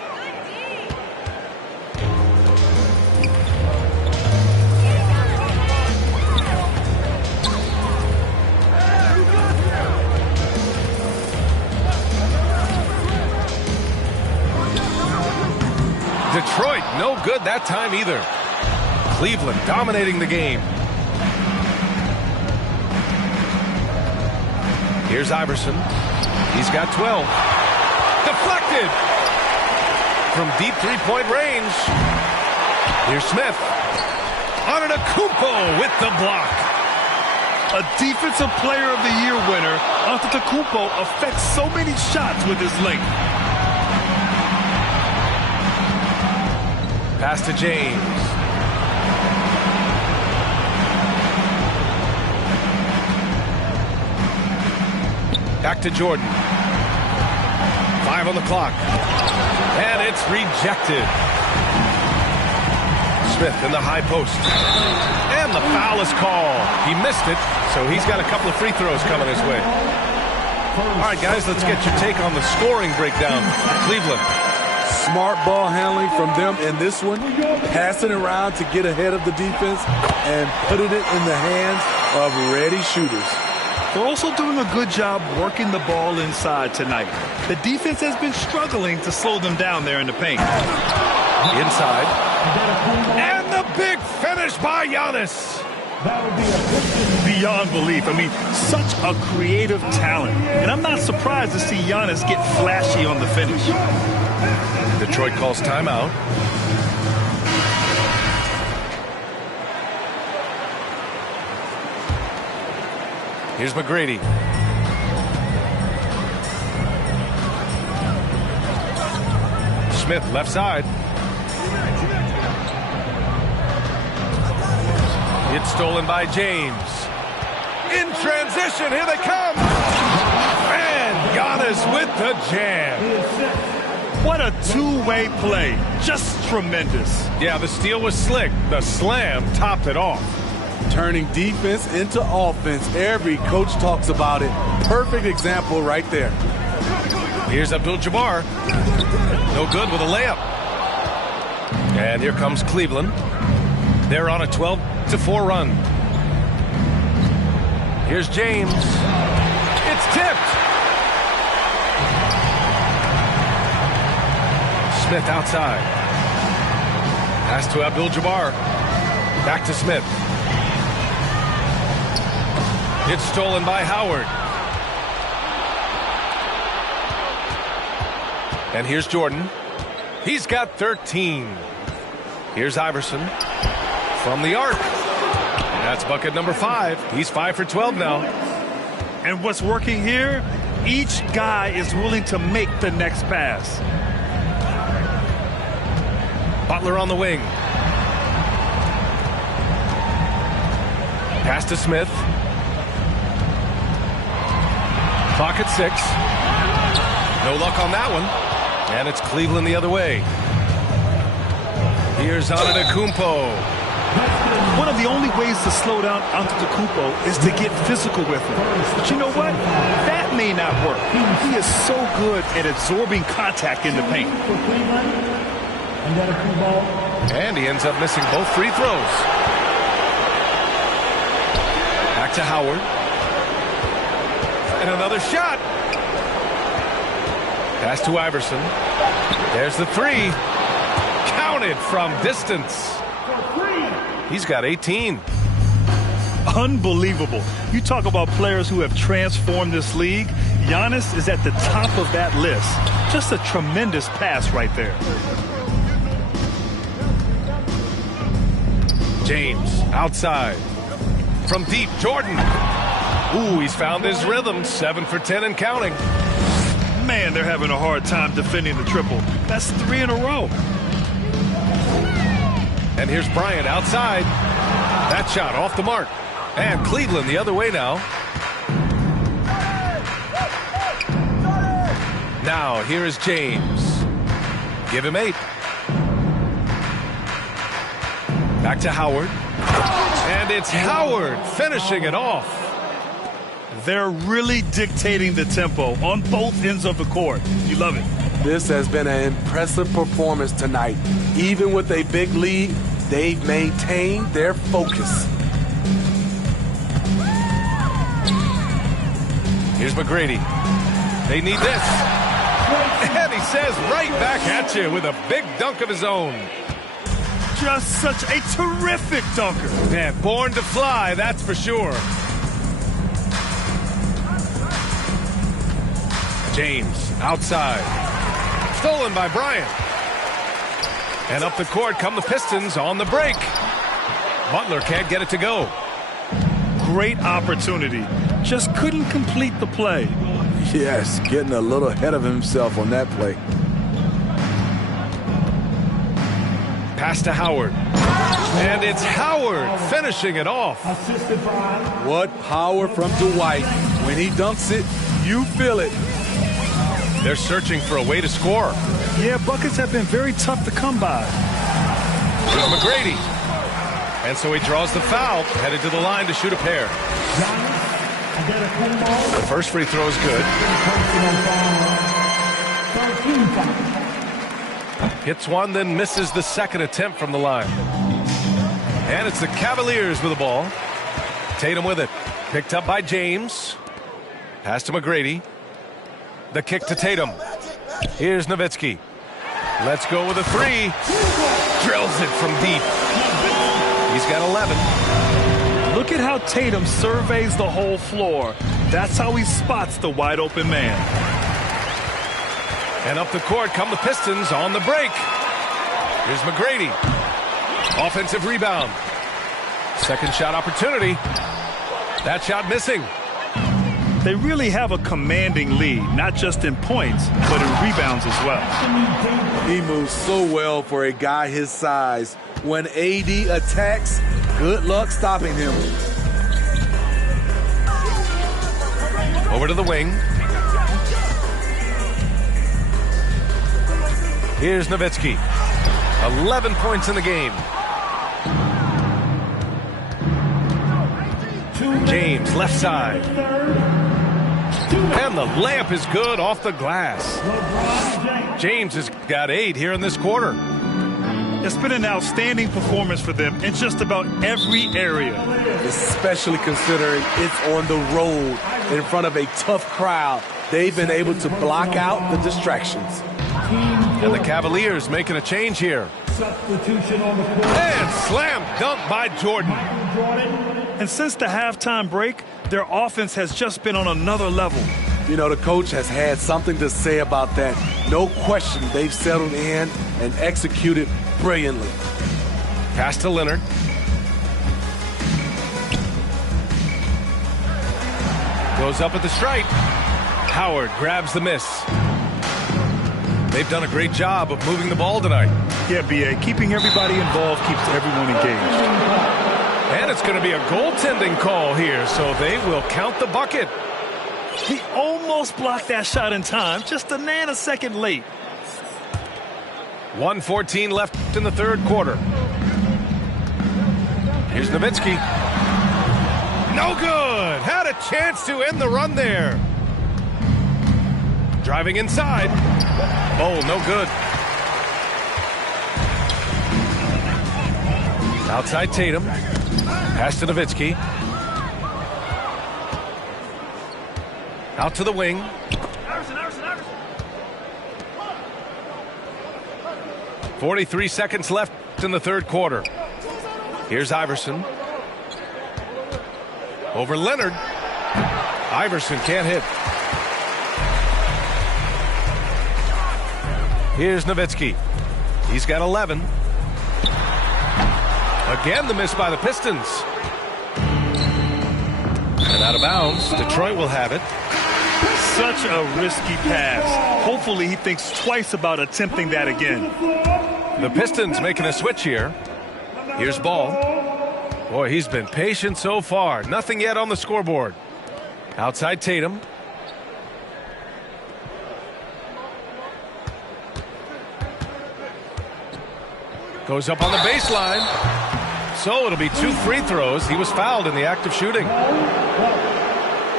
Detroit, no good that time either. Cleveland dominating the game. Here's Iverson. He's got 12. Deflected! From deep three-point range. Here's Smith. Antetokounmpo with the block. A Defensive Player of the Year winner, Antetokounmpo affects so many shots with his length. Pass to James. Back to Jordan. 5 on the clock. And it's rejected. Smith in the high post. And the foul is called. He missed it, so he's got a couple of free throws coming his way. All right, guys, let's get your take on the scoring breakdown for Cleveland. Smart ball handling from them in this one. Passing around to get ahead of the defense and putting it in the hands of ready shooters. They're also doing a good job working the ball inside tonight. The defense has been struggling to slow them down there in the paint. Inside. And the big finish by Giannis. Beyond belief. I mean, such a creative talent. And I'm not surprised to see Giannis get flashy on the finish. Detroit calls timeout. Here's McGrady. Smith, left side. It's stolen by James. In transition, here they come. And Giannis with the jam. What a two-way play. Just tremendous. Yeah, the steal was slick. The slam topped it off. Turning defense into offense. Every coach talks about it. Perfect example right there. Here's Abdul-Jabbar. No good with a layup. And here comes Cleveland. They're on a 12-4 run. Here's James. It's tipped. Smith outside. Pass to Abdul-Jabbar. Back to Smith. It's stolen by Howard. And here's Jordan. He's got 13. Here's Iverson from the arc. That's bucket number 5. He's 5 for 12 now. And what's working here? Each guy is willing to make the next pass. Butler on the wing. Pass to Smith. Clock at 6. No luck on that one. And it's Cleveland the other way. Here's Antetokounmpo. One of the only ways to slow down Antetokounmpo is to get physical with him. But you know what? That may not work. He is so good at absorbing contact in the paint. And he ends up missing both free throws. Back to Howard. And another shot. Pass to Iverson. There's the 3. Counted from distance. He's got 18. Unbelievable. You talk about players who have transformed this league. Giannis is at the top of that list. Just a tremendous pass right there. James outside. From deep, Jordan. Ooh, he's found his rhythm. 7 for 10 and counting. Man, they're having a hard time defending the triple. That's 3 in a row. And here's Bryant outside. That shot off the mark. And Cleveland the other way now. Now, here is James. Give him 8. Back to Howard. And it's Howard finishing it off. They're really dictating the tempo on both ends of the court. You love it. This has been an impressive performance tonight. Even with a big lead, they've maintained their focus. Here's McGrady. They need this. And he says right back at you with a big dunk of his own. Just such a terrific dunker. Man, born to fly, that's for sure. James outside. Stolen by Bryant. And up the court come the Pistons on the break. Butler can't get it to go. Great opportunity. Just couldn't complete the play. Yes, getting a little ahead of himself on that play. Pass to Howard. And it's Howard finishing it off. What power from Dwight. When he dunks it, you feel it. They're searching for a way to score. Yeah, buckets have been very tough to come by. Here's McGrady. And so he draws the foul, headed to the line to shoot a pair. The first free throw is good. Hits one, then misses the second attempt from the line. And it's the Cavaliers with the ball. Tatum with it. Picked up by James. Pass to McGrady. The kick to Tatum. Here's Nowitzki. Let's go with a three. Drills it from deep. He's got 11. Look at how Tatum surveys the whole floor. That's how he spots the wide open man. And up the court come the Pistons on the break. Here's McGrady. Offensive rebound. Second shot opportunity. That shot missing. They really have a commanding lead, not just in points, but in rebounds as well. He moves so well for a guy his size. When AD attacks, good luck stopping him. Over to the wing. Here's Nowitzki. 11 points in the game. James, left side. And the layup is good off the glass. James has got 8 here in this quarter. It's been an outstanding performance for them in just about every area. Especially considering it's on the road in front of a tough crowd. They've been able to block out the distractions. And the Cavaliers making a change here. And slam dunk by Jordan. And since the halftime break, their offense has just been on another level. You know, the coach has had something to say about that. No question, they've settled in and executed brilliantly. Pass to Leonard. Goes up at the stripe. Howard grabs the miss. They've done a great job of moving the ball tonight. Yeah, B.A., keeping everybody involved keeps everyone engaged. And it's going to be a goaltending call here, so they will count the bucket. He almost blocked that shot in time, just a nanosecond late. 1:14 left in the third quarter. Here's Nowitzki. No good. Had a chance to end the run there. Driving inside. Oh, no good. Outside Tatum. Pass to Nowitzki. Out to the wing. 43 seconds left in the third quarter. Here's Iverson. Over Leonard. Iverson can't hit. Here's Nowitzki. He's got 11. Again, the miss by the Pistons. And out of bounds. Detroit will have it. Such a risky pass. Hopefully he thinks twice about attempting that again. The Pistons making a switch here. Here's Ball. Boy, he's been patient so far. Nothing yet on the scoreboard. Outside Tatum. Goes up on the baseline. So it'll be 2 free throws. He was fouled in the act of shooting.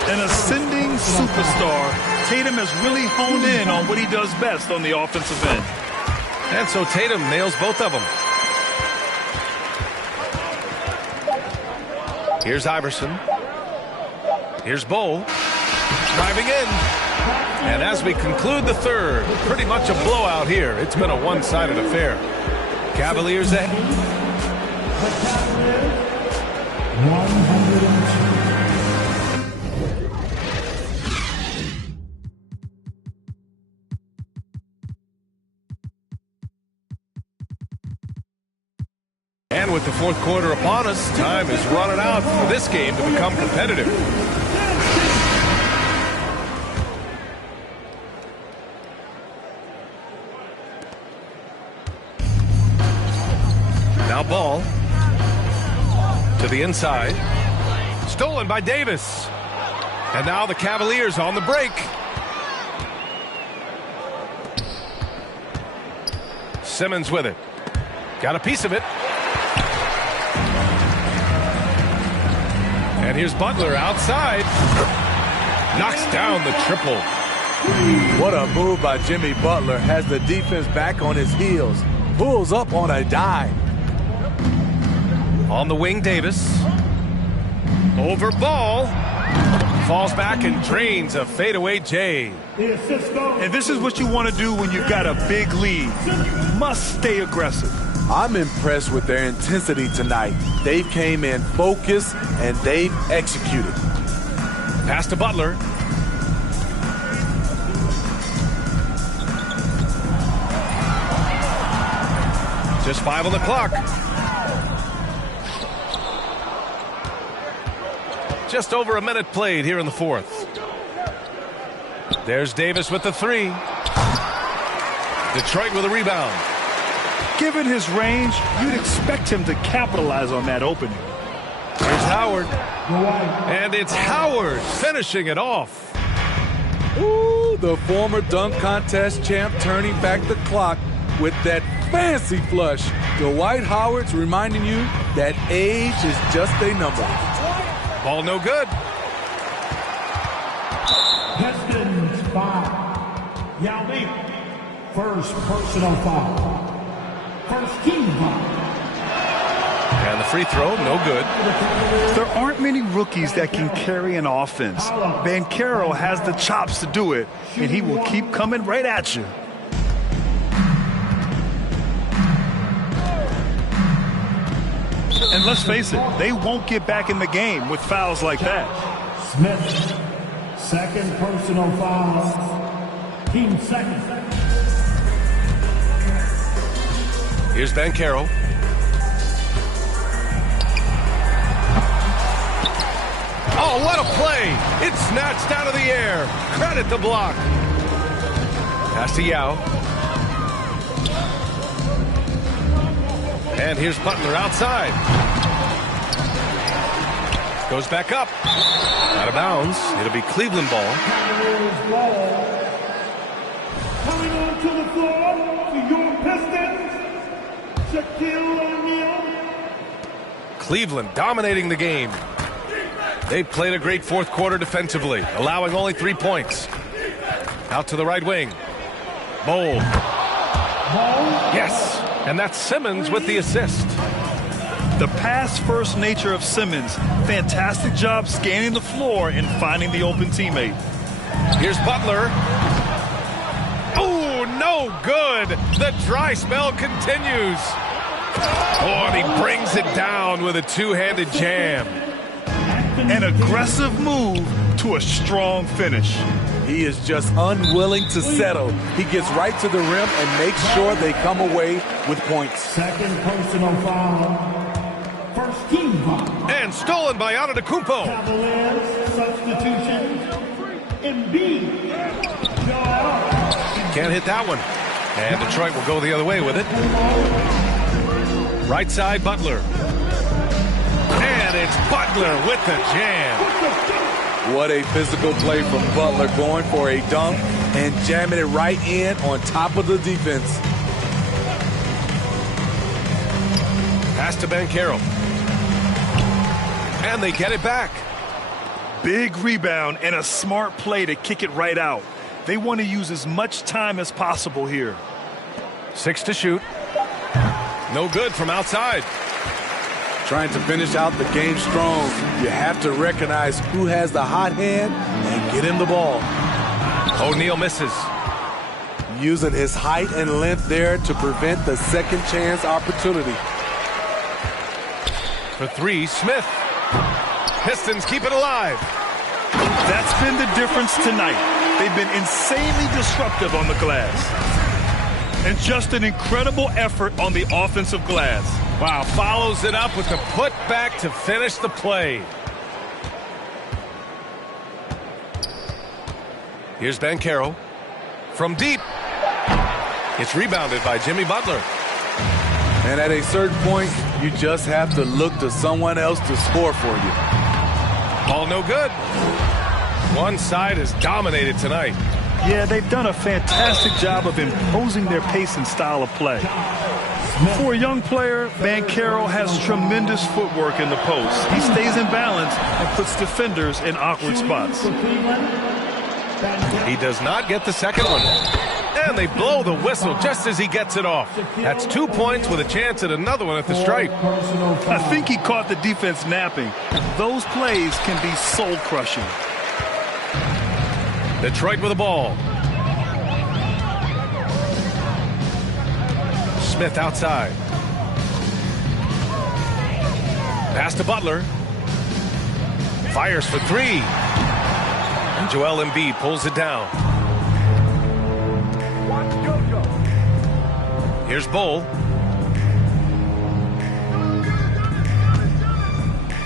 An ascending superstar, Tatum has really honed in on what he does best on the offensive end. And so Tatum nails both of them. Here's Iverson. Here's Bol. Driving in. And as we conclude the third, pretty much a blowout here. It's been a one-sided affair. Cavaliers ahead. 102. And with the fourth quarter upon us, time is running out for this game to become competitive. Now Ball to the inside. Stolen by Davis. And now the Cavaliers on the break. Simmons with it. Got a piece of it. And here's Butler outside. Knocks down the triple. What a move by Jimmy Butler. Has the defense back on his heels. Pulls up on a dime. On the wing, Davis. Over Ball. falls back and drains a fadeaway J. And this is what you want to do when you've got a big lead. You must stay aggressive. I'm impressed with their intensity tonight. They came in focused and they've executed. Pass to Butler. Just 5 on the clock. Just over a minute played here in the fourth. There's Davis with the 3. Detroit with a rebound. Given his range, you'd expect him to capitalize on that opening. Here's Howard. And it's Howard finishing it off. Ooh, the former dunk contest champ turning back the clock with that fancy flush. Dwight Howard's reminding you that age is just a number. Ball no good. Pistons 5. Yao Ming. First personal foul. First team foul. And the free throw, no good. There aren't many rookies that can carry an offense. Banchero has the chops to do it, and he will keep coming right at you. And let's face it, they won't get back in the game with fouls like that. Smith. Second personal foul. Team second. Here's Banchero. Oh, what a play! It's snatched out of the air. Credit the block. Pass to Yao. And here's Butler outside. Goes back up. Out of bounds. It'll be Cleveland ball. Coming onto the floor for your Pistons, Shaquille O'Neal. Cleveland dominating the game. They've played a great fourth quarter defensively, allowing only 3 points. Out to the right wing. Bowl. Yes. And that's Simmons with the assist. The pass-first nature of Simmons. Fantastic job scanning the floor and finding the open teammate. Here's Butler. Oh, no good. The dry spell continues. Oh, and he brings it down with a two-handed jam. An aggressive move to a strong finish. He is just unwilling to settle. He gets right to the rim and makes sure they come away with points. Second personal foul. First team foul. And stolen by Antetokounmpo. Cavaliers substitution. Embiid. Can't hit that one. And Detroit will go the other way with it. Right side, Butler. And it's Butler with the jam. What a physical play from Butler, going for a dunk and jamming it right in on top of the defense. Pass to Banchero. And they get it back. Big rebound and a smart play to kick it right out. They want to use as much time as possible here. 6 to shoot. No good from outside. Trying to finish out the game strong, you have to recognize who has the hot hand and get him the ball. O'Neal misses. Using his height and length there to prevent the second chance opportunity. For 3, Smith. Pistons keep it alive. That's been the difference tonight. They've been insanely disruptive on the glass. And just an incredible effort on the offensive glass. Wow, follows it up with the putback to finish the play. Here's Banchero. From deep. It's rebounded by Jimmy Butler. And at a certain point, you just have to look to someone else to score for you. Ball no good. One side is dominated tonight. Yeah, they've done a fantastic job of imposing their pace and style of play. For a young player, Banchero has tremendous footwork in the post. He stays in balance and puts defenders in awkward spots. He does not get the second one. And they blow the whistle just as he gets it off. That's 2 points with a chance at another one at the stripe. I think he caught the defense napping. Those plays can be soul-crushing. Detroit with the ball. Smith outside. Pass to Butler. Fires for three. And Joel Embiid pulls it down. Here's Bull.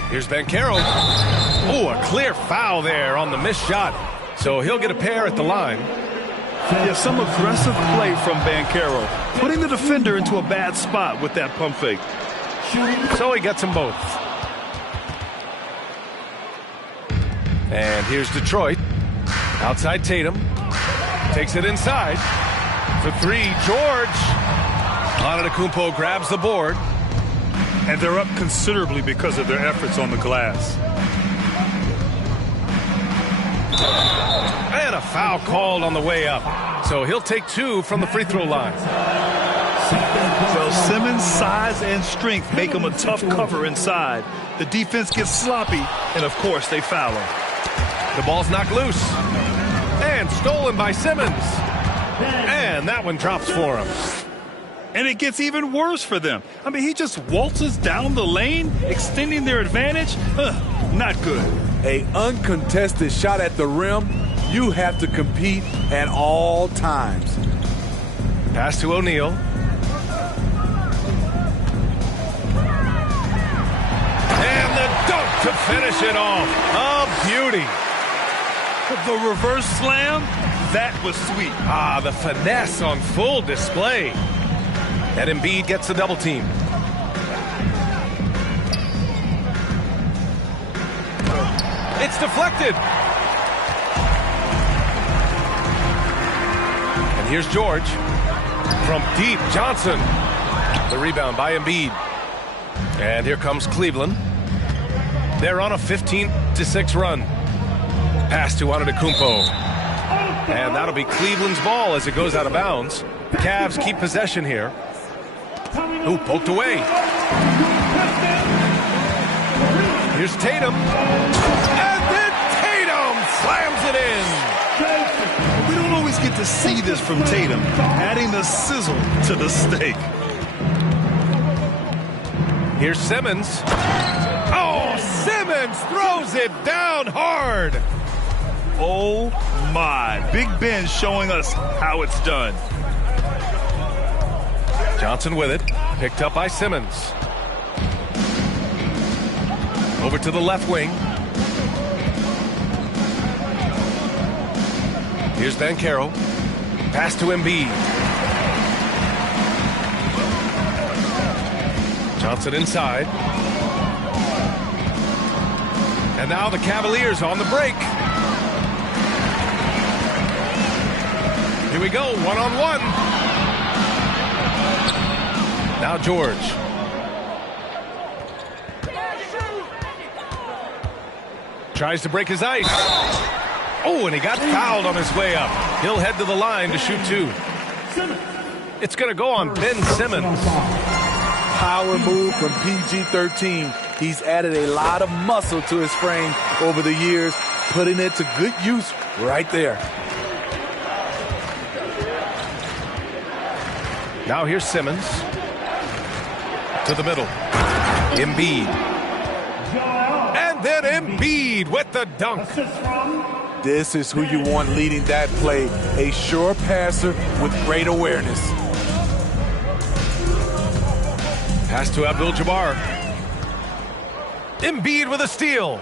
Here's Banchero. Oh, a clear foul there on the missed shot. So he'll get a pair at the line. Yeah, some aggressive play from Banchero, putting the defender into a bad spot with that pump fake. So he gets them both. And here's Detroit. Outside Tatum. Takes it inside. For three, George. Antetokounmpo grabs the board. And they're up considerably because of their efforts on the glass. And a foul called on the way up. So he'll take two from the free throw line. So Simmons' size and strength make him a tough cover inside. The defense gets sloppy, and of course they foul him. The ball's knocked loose. And stolen by Simmons. And that one drops for him. And it gets even worse for them. I mean, he just waltzes down the lane, extending their advantage. Not good. An uncontested shot at the rim, you have to compete at all times. Pass to O'Neal. And the dunk to finish it off. A beauty. The reverse slam, that was sweet. Ah, the finesse on full display. And Embiid gets the double team. It's deflected. And here's George. From deep, Johnson. The rebound by Embiid. And here comes Cleveland. They're on a 15-6 run. Pass to Antetokounmpo. And that'll be Cleveland's ball as it goes out of bounds. Cavs keep possession here. Ooh, poked away. Here's Tatum. And then Tatum slams it in. We don't always get to see this from Tatum, adding the sizzle to the steak. Here's Simmons. Oh, Simmons throws it down hard. Oh, my. Big Ben showing us how it's done. Johnson with it. Picked up by Simmons. Over to the left wing. Here's Banchero. Pass to Embiid. Johnson inside. And now the Cavaliers on the break. Here we go, one-on-one. Now George. Tries to break his ice. Oh, and he got fouled on his way up. He'll head to the line to shoot two. It's going to go on Ben Simmons. Power move from PG-13. He's added a lot of muscle to his frame over the years, putting it to good use right there. Now here's Simmons. To the middle. Embiid. And then Embiid with the dunk. This is who you want leading that play. A sure passer with great awareness. Pass to Abdul-Jabbar. Embiid with a steal.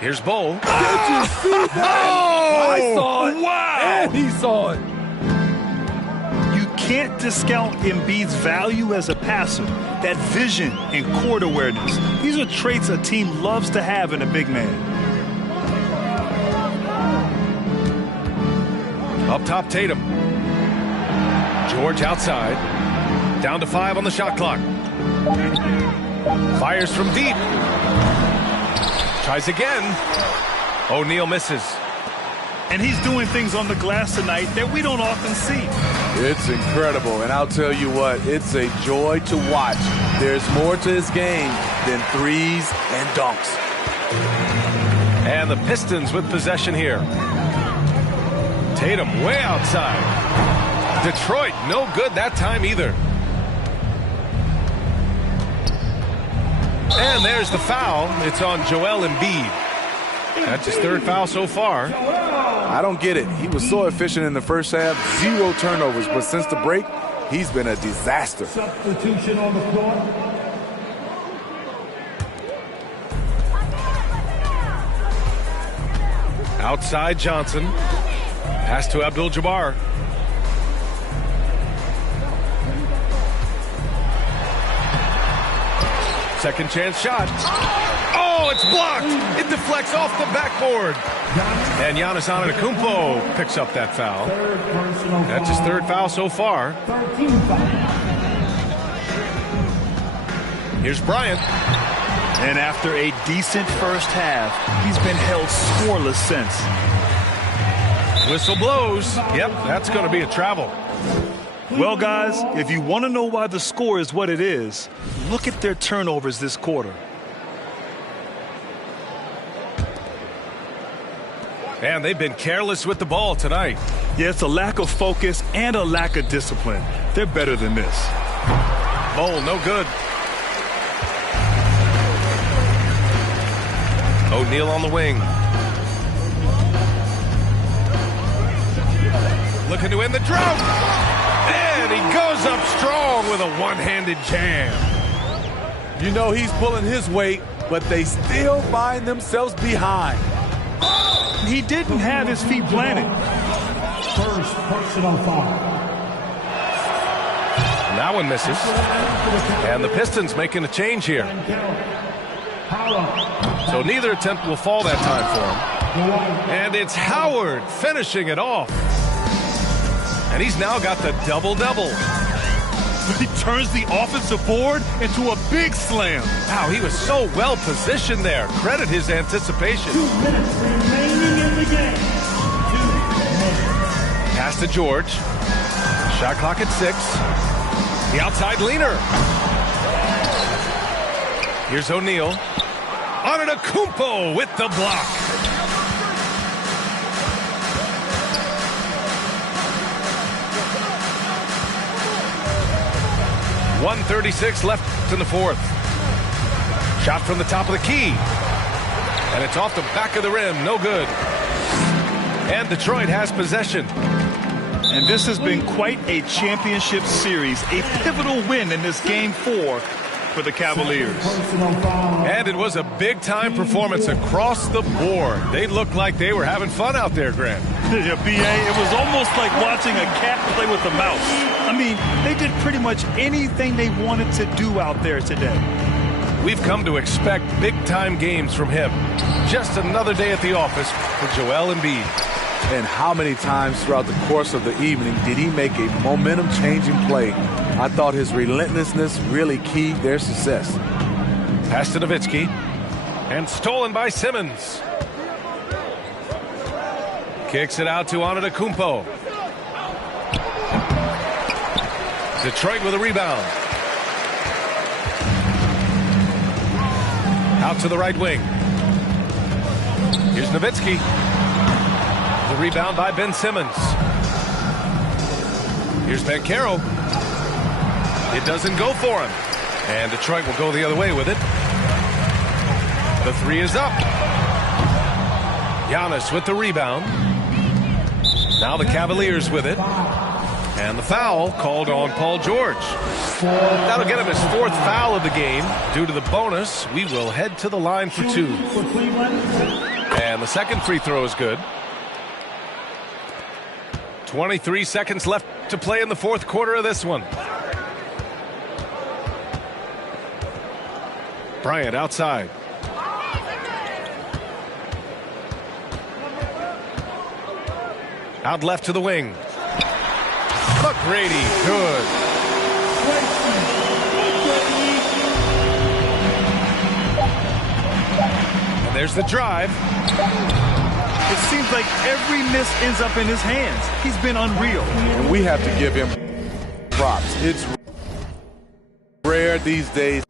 Here's Bull. Did you see that? Oh! I saw it. Wow! And he saw it. You can't discount Embiid's value as a passer. That vision and court awareness. These are traits a team loves to have in a big man. Up top, Tatum. George outside. Down to 5 on the shot clock. Fires from deep. Tries again. O'Neal misses. And he's doing things on the glass tonight that we don't often see. It's incredible, and I'll tell you what, it's a joy to watch. There's more to his game than threes and dunks. And the Pistons with possession here. Tatum way outside. Detroit no good that time either. And there's the foul. It's on Joel Embiid. That's his third foul so far. I don't get it. He was so efficient in the first half, 0 turnovers, but since the break, he's been a disaster. Substitution on the floor. Outside Johnson. Pass to Abdul-Jabbar. Second chance shot. Oh, it's blocked. It deflects off the backboard. And Giannis Antetokounmpo picks up that foul. That's his third foul so far. Here's Bryant. And after a decent first half, he's been held scoreless since. Whistle blows. Yep, that's going to be a travel. Well, guys, if you want to know why the score is what it is, look at their turnovers this quarter. And they've been careless with the ball tonight. Yeah, it's a lack of focus and a lack of discipline. They're better than this. Bowl, no good. O'Neal on the wing. Looking to end the drought. And he goes up strong with a one-handed jam. You know he's pulling his weight, but they still find themselves behind. He didn't have his feet planted. First personal foul. And that one misses. And the Pistons making a change here. So neither attempt will fall that time for him. And it's Howard finishing it off. And he's now got the double-double. He turns the offensive board into a big slam. Wow, he was so well positioned there. Credit his anticipation. 2 minutes remaining in the game. 2 minutes. Pass to George. Shot clock at 6. The outside leaner. Here's O'Neal. Antetokounmpo with the block. .136 left in the fourth. Shot from the top of the key. And it's off the back of the rim. No good. And Detroit has possession. And this has been quite a championship series. A pivotal win in this Game 4 for the Cavaliers. And it was a big-time performance across the board. They looked like they were having fun out there, Grant. Yeah, B.A., it was almost like watching a cat play with a mouse. I mean, they did pretty much anything they wanted to do out there today. We've come to expect big-time games from him. Just another day at the office for Joel Embiid. And how many times throughout the course of the evening did he make a momentum-changing play? I thought his relentlessness really keyed their success. Pass to Nowitzki. And stolen by Simmons. Kicks it out to Antetokounmpo. Detroit with a rebound. Out to the right wing. Here's Nowitzki. The rebound by Ben Simmons. Here's Banchero. It doesn't go for him. And Detroit will go the other way with it. The three is up. Giannis with the rebound. Now the Cavaliers with it. And the foul called on Paul George. That'll get him his fourth foul of the game. Due to the bonus, we will head to the line for 2. And the second free throw is good. 23 seconds left to play in the fourth quarter of this one. Bryant outside. Out left to the wing. McGrady, good. And there's the drive. It seems like every miss ends up in his hands. He's been unreal. And we have to give him props. It's rare these days.